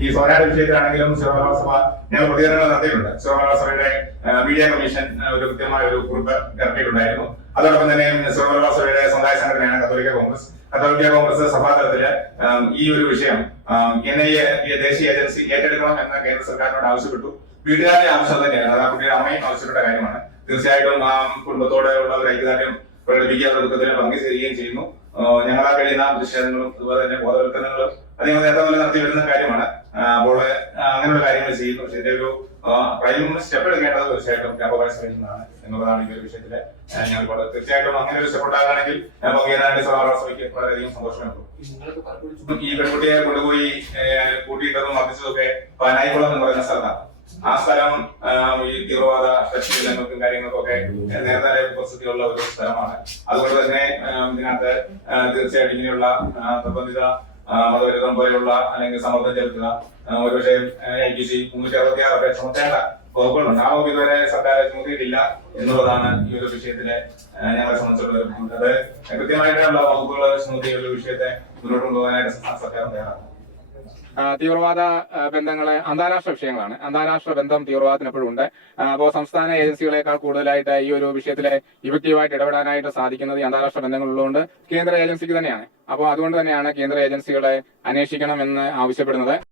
ഈ സോനാട് വിഷയത്തിലാണെങ്കിലും സിറോ സഭ ഞങ്ങൾ പ്രതികരണങ്ങൾ നടത്തിയിട്ടുണ്ട്. സിറോ സഭയുടെ മീഡിയ കമ്മീഷൻ ഒരു കൃത്യമായ ഒരു കുറിപ്പ് ഇറക്കിയിട്ടുണ്ടായിരുന്നു. അതോടൊപ്പം തന്നെ സിറോ സഭയുടെ സമുദായ സംഘടനയാണ് കത്തോലിക്ക കോൺഗ്രസ്. കത്തോലിക്ക കോൺഗ്രസ് സഭാതലത്തില് ഈ ഒരു വിഷയം NIA ദേശീയ ഏജൻസി ഏറ്റെടുക്കണം എന്ന് കേന്ദ്ര സർക്കാരിനോട് ആവശ്യപ്പെട്ടു. വീട്ടുകാരുടെ ആവശ്യം തന്നെയാണ്, അത് ആ കുട്ടിയുടെ അമ്മയും ആവശ്യപ്പെട്ട കാര്യമാണ്. തീർച്ചയായിട്ടും കുടുംബത്തോടെയുള്ള ഒരു ഐക്യദാർഢ്യം പ്രകടിപ്പിക്കുക, ദുഃഖത്തിൽ പങ്കുചേരുകയും ചെയ്യുന്നു. ഞങ്ങളാ കഴിയുന്ന പ്രതിഷേധങ്ങളും അതുപോലെ തന്നെ ബോധവൽക്കരണങ്ങളും അദ്ദേഹം നേരത്തെ പോലെ നടത്തി വരുന്ന കാര്യമാണ്. അപ്പോൾ അങ്ങനെയുള്ള കാര്യങ്ങൾ ചെയ്യുന്നു. പക്ഷേ ഇതിന്റെ ഒരു പ്രൈം സ്റ്റെപ്പ് എടുക്കേണ്ടത് തീർച്ചയായിട്ടും ക്യാമ്പസ് ശ്രമിക്കുന്നതാണ് എന്നുള്ളതാണ് ഈ ഒരു വിഷയത്തില് ഞങ്ങൾ തീർച്ചയായിട്ടും അങ്ങനെ ഒരു സ്റ്റെപ്പ് ഉണ്ടാകണമെങ്കിൽ പങ്കേറാണ്ട് സഭയ്ക്ക് വളരെയധികം സന്തോഷമുണ്ട്. ഈ പെൺകുട്ടിയെ കൊണ്ടുപോയി കൂട്ടിയിട്ടതും മർദ്ദിച്ചതൊക്കെ പാനായിക്കുളം എന്ന് പറയുന്ന സ്ഥലത്താണ്. ആ സ്ഥലം ഈ തീവ്രവാദ ശക്തികൾക്കും കാര്യങ്ങൾക്കും ഒക്കെ നേരത്തെ പ്രസിദ്ധിയുള്ള ഒരു സ്ഥലമാണ്. അതുകൊണ്ട് തന്നെ ഇതിനകത്ത് തീർച്ചയായിട്ടും ഇങ്ങനെയുള്ള നിർബന്ധിത മതവിരുദ്ധം പോലെയുള്ള അല്ലെങ്കിൽ സമ്മർദ്ദം ചെലുത്തുക, ഒരുപക്ഷെ IPC 366 ചുമത്തേണ്ട വകുപ്പുകളുണ്ട്. ആ വകുപ്പ് ഇതുവരെ സർക്കാർ ചുമത്തിയിട്ടില്ല എന്നുള്ളതാണ് ഈ ഒരു വിഷയത്തിലെ ഞങ്ങളെ സംബന്ധിച്ചുള്ള ബുദ്ധിമുട്ട്. അത് കൃത്യമായിട്ടുള്ള വകുപ്പുകൾ ചുമത്തിയ ഒരു വിഷയത്തെ മുന്നോട്ട് കൊണ്ടുപോകാനായിട്ട് സർക്കാർ തയ്യാറാണ്. തീവ്രവാദ ബന്ധങ്ങളെ അന്താരാഷ്ട്ര വിഷയങ്ങളാണ്. അന്താരാഷ്ട്ര ബന്ധം തീവ്രവാദത്തിന് എപ്പോഴും ഉണ്ട്. അപ്പോൾ സംസ്ഥാന ഏജൻസികളെക്കാൾ കൂടുതലായിട്ട് ഈ ഒരു വിഷയത്തിലെ ഇഫക്റ്റീവായിട്ട് ഇടപെടാനായിട്ട് സാധിക്കുന്നത് ഈ അന്താരാഷ്ട്ര ബന്ധങ്ങളുള്ളതുകൊണ്ട് കേന്ദ്ര ഏജൻസിക്ക് തന്നെയാണ്. അപ്പോൾ അതുകൊണ്ട് തന്നെയാണ് കേന്ദ്ര ഏജൻസികളെ അന്വേഷിക്കണമെന്ന് ആവശ്യപ്പെടുന്നത്.